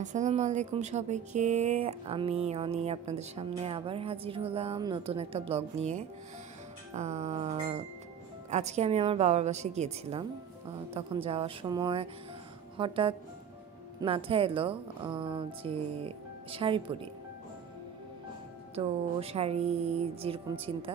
আসসালামু আলাইকুম সবাইকে। আমি অনি আপনাদের সামনে আবার হাজির হলাম নতুন একটা ব্লগ নিয়ে। আজকে আমি আমার বাবার বাসায় গিয়েছিলাম। তখন যাওয়ার সময় হঠাৎ মাথায় এলো যে শাড়ি পরি। তো শাড়ি যেরকম চিন্তা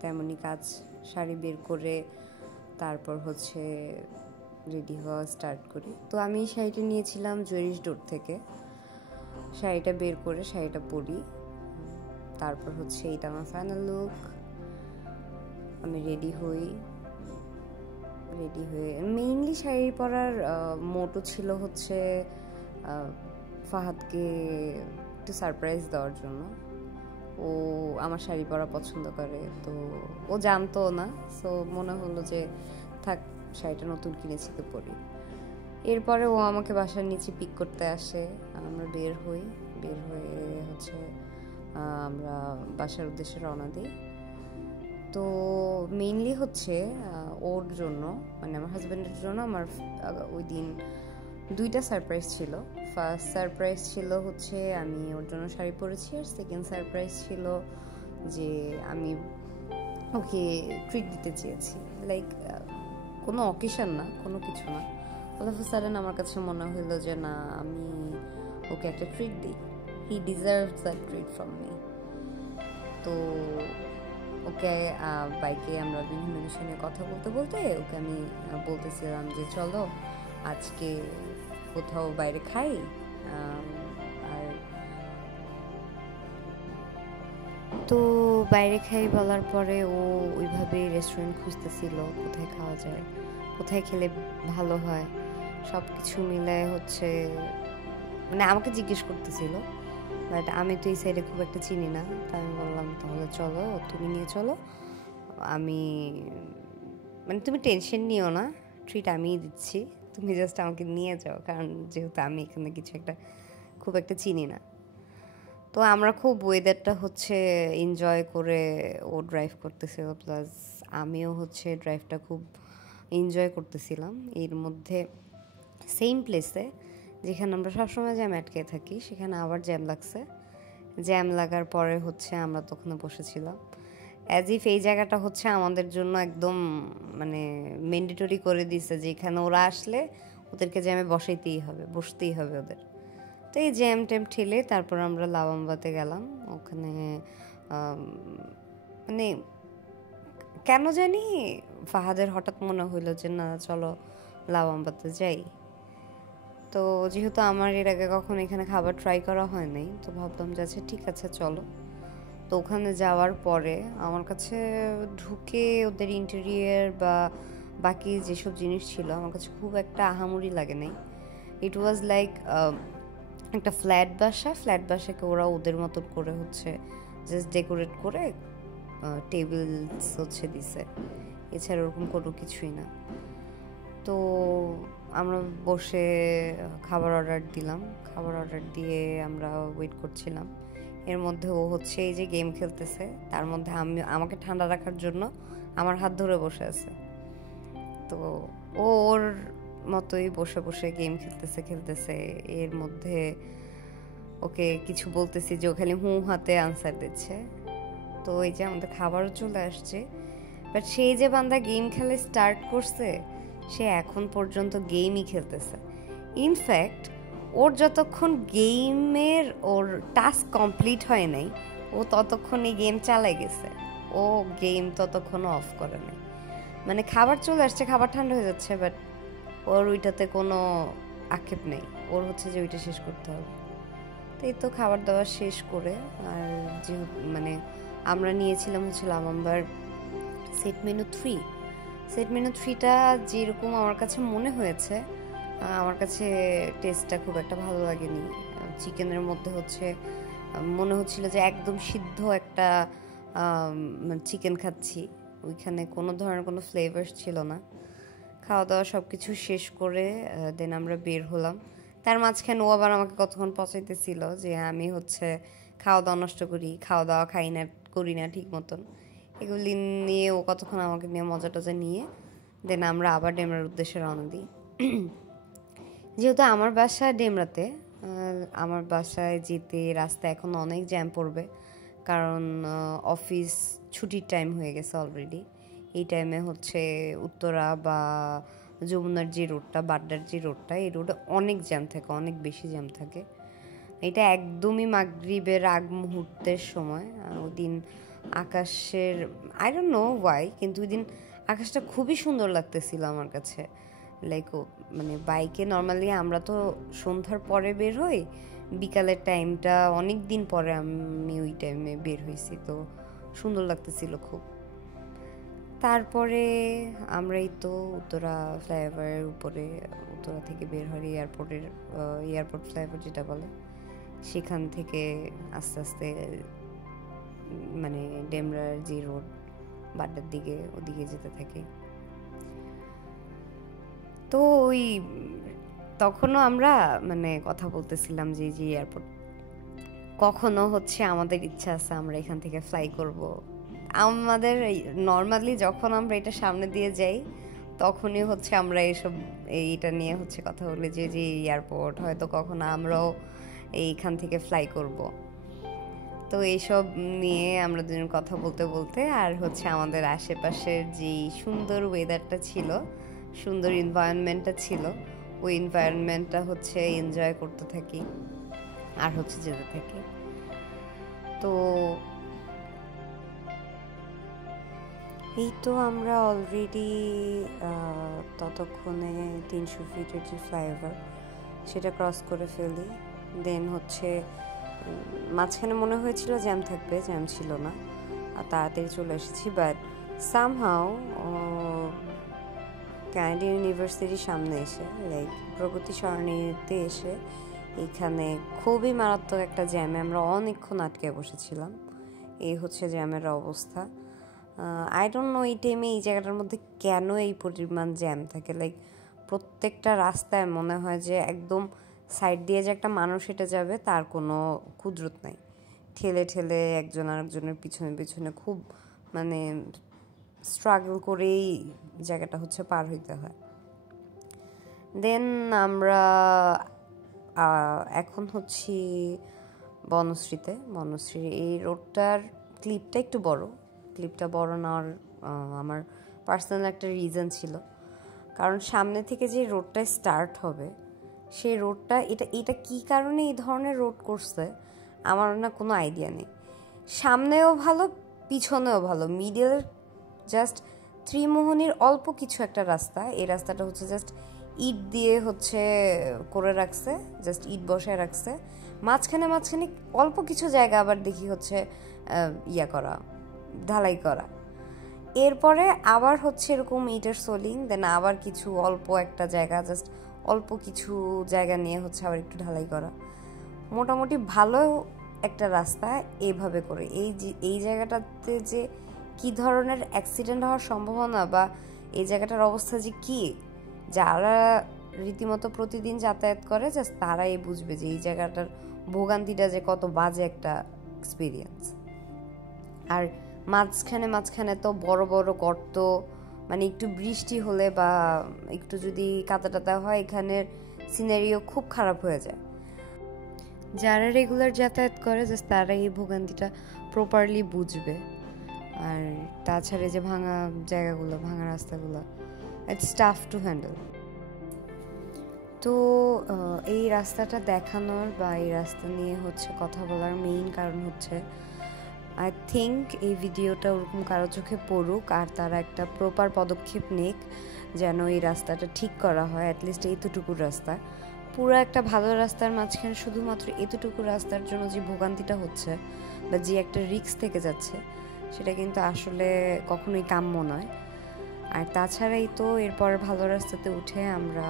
তেমনই কাজ, শাড়ি বের করে তারপর রেডি হওয়া স্টার্ট করি। তো আমি শাড়িটা নিয়েছিলাম জুয়েরিশ ডোর থেকে। শাড়িটা বের করে শাড়িটা পরি, তারপর এটা আমার ফাইনাল লুক। আমি রেডি হয়ে মেইনলি শাড়ি পরার মোটো ছিল ফাহাদকে একটু সারপ্রাইজ দেওয়ার জন্য। ও আমার শাড়ি পরা পছন্দ করে, তো ও জানতো না, সো মনে হলো যে থাক, শাড়িটা নতুন কিনেছি তো পরি। এরপরে ও আমাকে বাসার নিচে পিক করতে আসে, আমরা বের হয়ে আমরা বাসার উদ্দেশ্যে রওনা দিই। তো মেইনলি ওর জন্য, মানে আমার হাজব্যান্ডের জন্য আমার ওই দিন দুইটা সারপ্রাইজ ছিল। ফার্স্ট সারপ্রাইজ ছিল আমি ওর জন্য শাড়ি পরেছি, আর সেকেন্ড সারপ্রাইজ ছিল যে আমি ওকে ট্রিট দিতে চেয়েছি। লাইক কোনো অকেশন না, কোনো কিছু না, অল অফ আ সাডেন আমার কাছে মনে হলো যে না, আমি ওকে একটা ট্রিট দিই। হি deserves that treat from me. তো ওকে বাইকে আমরা বিভিন্ন বিষয় নিয়ে কথা বলতে বলতে ওকে আমি বলতেছিলাম যে চলো আজকে কোথাও বাইরে খাই। আর তো বাইরে খাই বলার পরে ও ওইভাবে রেস্টুরেন্ট খুঁজতেছিল, কোথায় খাওয়া যায়, কোথায় খেলে ভালো হয়, সব কিছু মিলে মানে আমাকে জিজ্ঞেস করতেছিল। বাট আমি তো এই সাইডে খুব একটা চিনি না, তো আমি বললাম তাহলে চলো, তুমি নিয়ে চলো, আমি মানে তুমি টেনশন নিও না, ট্রিট আমিই দিচ্ছি, তুমি জাস্ট আমাকে নিয়ে যাও, কারণ যেহেতু আমি এখানে কিছু একটা খুব একটা চিনি না। তো আমরা খুব ওয়েদারটা এনজয় করে ও ড্রাইভ করতেছিল, প্লাস আমিও ড্রাইভটা খুব এনজয় করতেছিলাম। এর মধ্যে সেম প্লেসে যেখানে আমরা সবসময় জ্যাম আটকে থাকি, সেখানে আবার জ্যাম লাগছে। জ্যাম লাগার পরে আমরা তখন বসেছিলাম, অ্যাজ ইফ এই জায়গাটা আমাদের জন্য একদম মানে ম্যান্ডেটরি করে দিছে, যে এখানে ওরা আসলে ওদেরকে জ্যামে বসতেই হবে ওদের। তো এই জ্যাম ট্যাম ঠেলে তারপর আমরা লাওয়াম্বাতে গেলাম। ওখানে মানে কেন জানি ফাহাদের হঠাৎ মনে হইলো যে না চলো লাওয়াম্বাতে যাই। তো যেহেতু আমার এর আগে কখনো এখানে খাবার ট্রাই করা হয় নাই, তো ভাবলাম যে আচ্ছা ঠিক আছে চলো। তো ওখানে যাওয়ার পরে আমার কাছে ঢুকে ওদের ইন্টেরিয়ার বা বাকি যেসব জিনিস ছিল আমার কাছে খুব একটা আহামরি লাগে নাই। ইট ওয়াজ লাইক একটা ফ্ল্যাট বাসাকে ওরা ওদের মতন করে জাস্ট ডেকোরেট করে টেবিলস দিছে, এছাড়া ওরকম কোনো কিছুই না। তো আমরা বসে খাবার অর্ডার দিলাম, খাবার অর্ডার দিয়ে আমরা ওয়েট করছিলাম। এর মধ্যে ও এই যে গেম খেলতেছে, তার মধ্যে আমাকে ঠান্ডা রাখার জন্য আমার হাত ধরে বসে আছে। তো ওর মতোই বসে বসে গেম খেলতেছে। এর মধ্যে ওকে কিছু বলতেছি যে ও খালি হাতে আনসার দিচ্ছে। তো এই যে আমাদের খাবারও চলে আসছে, বাট সেই যে বান্দা গেম খেলে স্টার্ট করছে, সে এখন পর্যন্ত গেমই খেলতেছে। ইনফ্যাক্ট ওর যতক্ষণ গেমের টাস্ক কমপ্লিট হয় নাই, ও ততক্ষণ এই গেম চালাই গেছে, ও গেম ততক্ষণ অফ করে নাই। মানে খাবার চলে আসছে, খাবার ঠান্ডা হয়ে যাচ্ছে, বাট ওর ওইটাতে কোনো আক্ষেপ নেই, ওর যে ওইটা শেষ করতে হবে। তো এই তো খাবার দাবার শেষ করে, আর যেহেতু মানে আমরা নিয়েছিলাম লামাম্বার সেট মেনু 3টা যেরকম আমার কাছে মনে হয়েছে, আমার কাছে টেস্টটা খুব একটা ভালো লাগেনি। চিকেনের মধ্যে মনে হচ্ছিল যে একদম সিদ্ধ একটা চিকেন খাচ্ছি, ওইখানে কোনো ধরনের কোনো ফ্লেভার ছিল না। খাওয়া দাওয়া সব কিছু শেষ করে দেন আমরা বের হলাম। তার মাঝখানে ও আবার আমাকে কতক্ষণ পচাইতেছিল যে আমি খাওয়া দাওয়া নষ্ট খাওয়া দাওয়া করি না ঠিক মতন, এগুলি নিয়ে ও কতক্ষণ আমাকে নিয়ে মজা টজা নিয়ে দেন আমরা আবার ডেমরার উদ্দেশ্যে রওনা দিই। যেহেতু আমার বাসা ডেমরাতে, আমার বাসায় যেতে রাস্তা এখন অনেক জ্যাম পড়বে, কারণ অফিস ছুটির টাইম হয়ে গেছে অলরেডি। এই টাইমে হচ্ছে উত্তরা বা যমুনার যে রোডটা, বাড্ডার যে রোডটা, এই রোডে অনেক জ্যাম থাকে, অনেক বেশি জ্যাম থাকে। এটা একদমই মাগরিবের আগ মুহূর্তের সময়। ওই দিন আকাশের আই ডোন্ট নো ওয়াই, কিন্তু ওই দিন আকাশটা খুবই সুন্দর লাগতেছিল আমার কাছে। লাইক মানে বাইকে নর্মালি আমরা তো সন্ধ্যার পরে বের হই, বিকালের টাইমটা অনেক দিন পরে আমি ওই টাইমে বের হয়েছি, তো সুন্দর লাগতেছিল খুব। তারপরে আমরাই তো উত্তরা ফ্লাইওভারের উপরে, উত্তরা থেকে বের হয় এয়ারপোর্ট ফ্লাইওভার যেটা বলে, সেখান থেকে আস্তে আস্তে মানে ডেমরার যে রোড, বাড্ডার দিকে, ওদিকে যেতে থাকি। তো ওই তখনও আমরা মানে কথা বলতেছিলাম যে যে এয়ারপোর্ট, কখনো হচ্ছে আমাদের ইচ্ছা আছে আমরা এখান থেকে ফ্লাই করব। আমাদের নর্মালি যখন আমরা এটা সামনে দিয়ে যাই, তখনই হচ্ছে আমরা এইটা নিয়ে হচ্ছে কথা বলি যে যে এয়ারপোর্ট হয়তো কখনো আমরাও এইখান থেকে ফ্লাই করব। তো এইসব নিয়ে আমরা দুজন কথা বলতে বলতে আর হচ্ছে আমাদের আশেপাশের যে সুন্দর ওয়েদারটা ছিল, সুন্দর এনভায়রনমেন্টটা ছিল, ওই এনভায়রনমেন্টটা হচ্ছে এনজয় করতে থাকি আর হচ্ছে যেতে থাকি। তো এই তো আমরা অলরেডি ততক্ষণে 300 ফিটের যে ফ্লাইওভার সেটা ক্রস করে ফেলি। দেন হচ্ছে মাঝখানে মনে হয়েছিল জ্যাম থাকবে, জ্যাম ছিল না, আর তাড়াতাড়ি চলে এসেছি। বাট সামহাও ক্যানাডিয়ান ইউনিভার্সিটির সামনে এসে, লাইক প্রগতি সরণিতে এসে, এখানে খুবই মারাত্মক একটা জ্যামে আমরা অনেকক্ষণ আটকে বসেছিলাম। এই হচ্ছে জ্যামের অবস্থা। আই ডোন্ট নো এই টাইমে এই জায়গাটার মধ্যে কেন এই পরিমাণ জ্যাম থাকে। লাইক প্রত্যেকটা রাস্তায় মনে হয় যে একদম সাইড দিয়ে যে একটা মানুষ হেঁটে যাবে তার কোনো কুদরত নাই। ঠেলে ঠেলে একজন আরেকজনের পিছনে পিছনে খুব মানে স্ট্রাগল করেই জায়গাটা হচ্ছে পার হইতে হয়। দেন আমরা এখন হচ্ছি বনশ্রী। এই রোডটার ক্লিপটা একটু বড়, ক্লিপটা বড় নেওয়ার আমার পার্সোনাল একটা রিজন ছিল। কারণ সামনে থেকে যে রোডটা স্টার্ট হবে, সেই রোডটা এটা কী কারণে এই ধরনের রোড করছে আমার না কোনো আইডিয়া নেই। সামনেও ভালো, পিছনেও ভালো, মিডল জাস্ট ত্রিমোহনীর অল্প কিছু একটা রাস্তা। এই রাস্তাটা হচ্ছে জাস্ট ইট দিয়ে হচ্ছে করে রাখছে, জাস্ট ইট বসায় রাখছে। মাঝখানে অল্প কিছু জায়গা আবার দেখি হচ্ছে ঢালাই করা। এরপরে আবার হচ্ছে এরকম ইটের সোলিং, দেন আবার কিছু অল্প একটা জায়গা, জাস্ট অল্প কিছু জায়গা নিয়ে হচ্ছে আবার একটু ঢালাই করা। মোটামুটি ভালো একটা রাস্তা এইভাবে করে এই জায়গাটাতে যে কি ধরনের অ্যাক্সিডেন্ট হওয়ার সম্ভাবনা বা এই জায়গাটার অবস্থা যে কি, যারা রীতিমতো প্রতিদিন যাতায়াত করে জাস্ট তারাই বুঝবে যে এই জায়গাটার ভোগান্তিটা যে কত বাজে একটা এক্সপিরিয়েন্স। আর মাঝখানে তো বড় বড় গর্ত, মানে একটু বৃষ্টি হলে বা একটু যদি কাদা হয়, এখানের সিনারিও খুব খারাপ হয়ে যায়। যারা রেগুলার যাতায়াত করে জাস্ট তারা এই ভোগান্তিটা প্রপারলি বুঝবে। আর তাছাড়া যে ভাঙা জায়গাগুলো, ভাঙা রাস্তাগুলো, ইটস টাফ টু হ্যান্ডেল। তো এই রাস্তাটা দেখানোর বা এই রাস্তা নিয়ে হচ্ছে কথা বলার মেইন কারণ হচ্ছে আই থিঙ্ক এই ভিডিওটা ওরকম কারো চোখে পড়ুক আর তারা একটা প্রপার পদক্ষেপ নিক যেন এই রাস্তাটা ঠিক করা হয়। অ্যাটলিস্ট এতটুকু রাস্তা, পুরো একটা ভালো রাস্তার মাঝখানে শুধুমাত্র এতটুকু রাস্তার জন্য যে ভোগান্তিটা হচ্ছে বা যে একটা রিস্ক থেকে যাচ্ছে, সেটা কিন্তু আসলে কখনোই কাম্য নয়। আর তাছাড়াই তো এরপর ভালো রাস্তাতে উঠে আমরা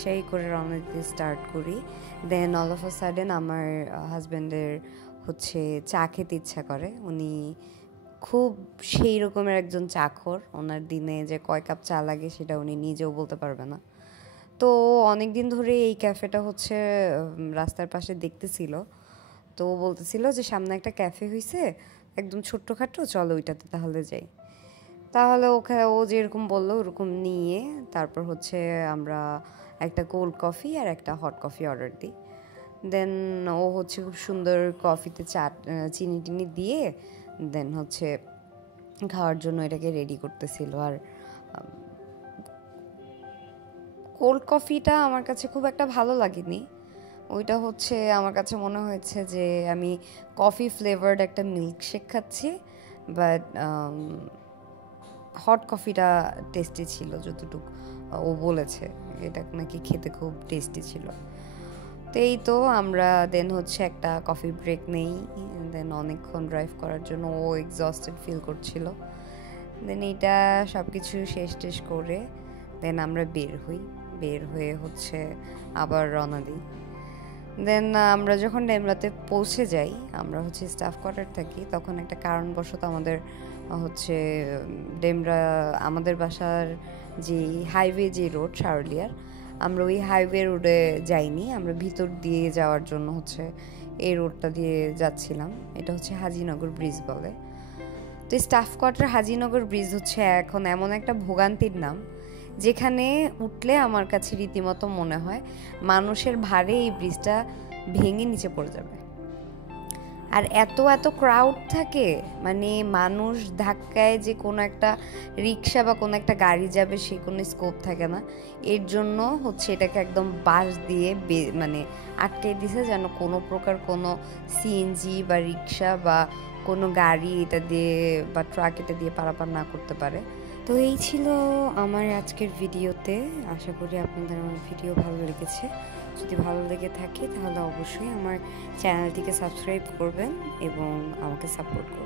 সেই করে রওনা দিতে স্টার্ট করি। দেন অল অফ আ সাডেন আমার হাজব্যান্ডের হচ্ছে চা খেতে ইচ্ছা করে। উনি খুব সেই রকমের একজন চাখর, ওনার দিনে যে কয় কাপ চা লাগে সেটা উনি নিজেও বলতে পারবে না। তো অনেক দিন ধরে এই ক্যাফেটা হচ্ছে রাস্তার পাশে দেখতেছিল, তো বলতেছিল যে সামনে একটা ক্যাফে হয়েছে একদম ছোট্টখাটো, চলো ওইটাতে তাহলে যাই। তাহলে ও যেরকম বললো ওরকম নিয়ে তারপর হচ্ছে আমরা একটা কোল্ড কফি আর একটা হট কফি অর্ডার দিই। দেন ও হচ্ছে খুব সুন্দর কফিতে চিনি টিনি দিয়ে দেন হচ্ছে খাওয়ার জন্য এটাকে রেডি করতেছিল। আর কোল্ড কফিটা আমার কাছে খুব একটা ভালো লাগেনি। ওইটা হচ্ছে আমার কাছে মনে হয়েছে যে আমি কফি ফ্লেভার্ড একটা মিল্কশেক খাচ্ছি, বাট হট কফিটা টেস্টি ছিল যতটুকু ও বলেছে, এটা নাকি খেতে খুব টেস্টি ছিল। তো এই তো আমরা দেন হচ্ছে একটা কফি ব্রেক নেই, দেন অনেকক্ষণ ড্রাইভ করার জন্য ও এক্সস্টেড ফিল করছিল। দেন এইটা সব কিছু শেষ টেস করে দেন আমরা বের হয়ে হচ্ছে আবার রওনা দিই। দেন আমরা যখন ডেমরাতে পৌঁছে যাই, আমরা হচ্ছে স্টাফ কোয়ার্টার থাকি, তখন একটা কারণবশত আমাদের হচ্ছে ডেমরা আমাদের বাসার যে হাইওয়ে যে রোড শারলিয়ার, আমরা ওই হাইওয়ে রোডে যাইনি, আমরা ভিতর দিয়ে যাওয়ার জন্য হচ্ছে এই রোডটা দিয়ে যাচ্ছিলাম। এটা হচ্ছে হাজিনগর ব্রিজ বলে। তো স্টাফ কোয়ার্টার হাজিনগর ব্রিজ হচ্ছে এখন এমন একটা ভোগান্তির নাম যেখানে উঠলে আমার কাছে রীতিমতো মনে হয় মানুষের ভারে এই ব্রিজটা ভেঙে নিচে পড়ে যাবে। আর এত এত ক্রাউড থাকে, মানে মানুষ ধাক্কায় যে কোনো একটা রিক্সা বা কোনো একটা গাড়ি যাবে সে কোনো স্কোপ থাকে না। এর জন্য হচ্ছে এটাকে একদম বাঁশ দিয়ে মানে আটকে দিছে, যেন কোনো প্রকার কোনো সিএনজি বা রিক্সা বা কোনো গাড়ি এটা দিয়ে বা ট্রাক এটা দিয়ে পারাপার না করতে পারে। তো এই ছিল আমার আজকের ভিডিওতে। আশা করি আপনাদের আমার ভিডিও ভালো লেগেছে। যদি ভালো লেগে থাকে তাহলে অবশ্যই আমার চ্যানেলটিকে সাবস্ক্রাইব করবেন এবং আমাকে সাপোর্ট করবেন।